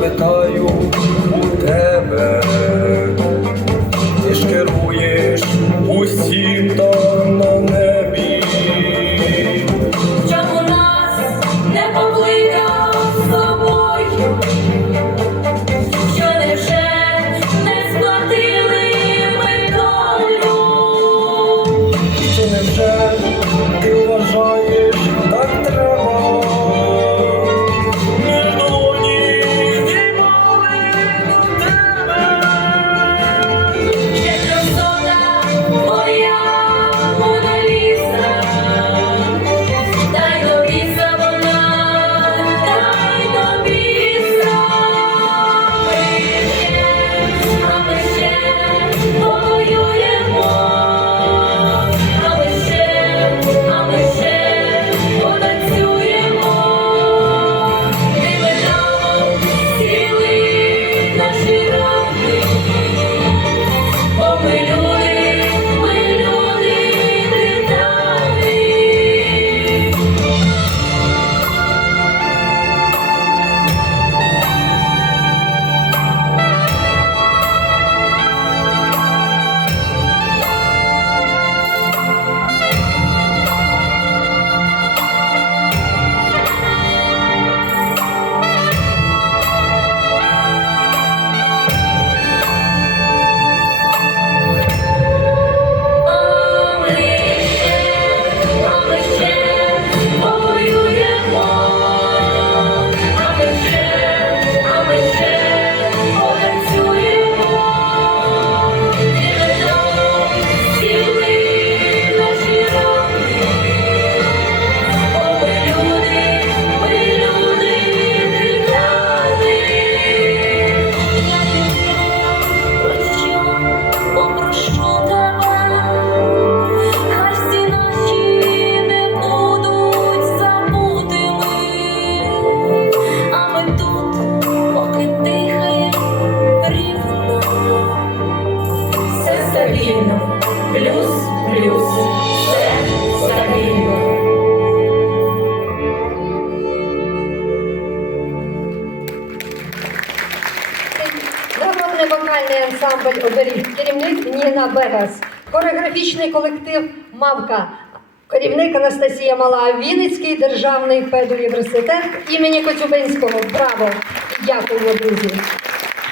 питаю у тебе, ти ж керуєш усім так. Театральний ансамбль оберіг, керівник Ніна Бегас, хореографічний колектив Мавка, керівник Анастасія Мала, Вінницький державний педуніверситет імені Коцюбинського. Браво! Дякую, друзі!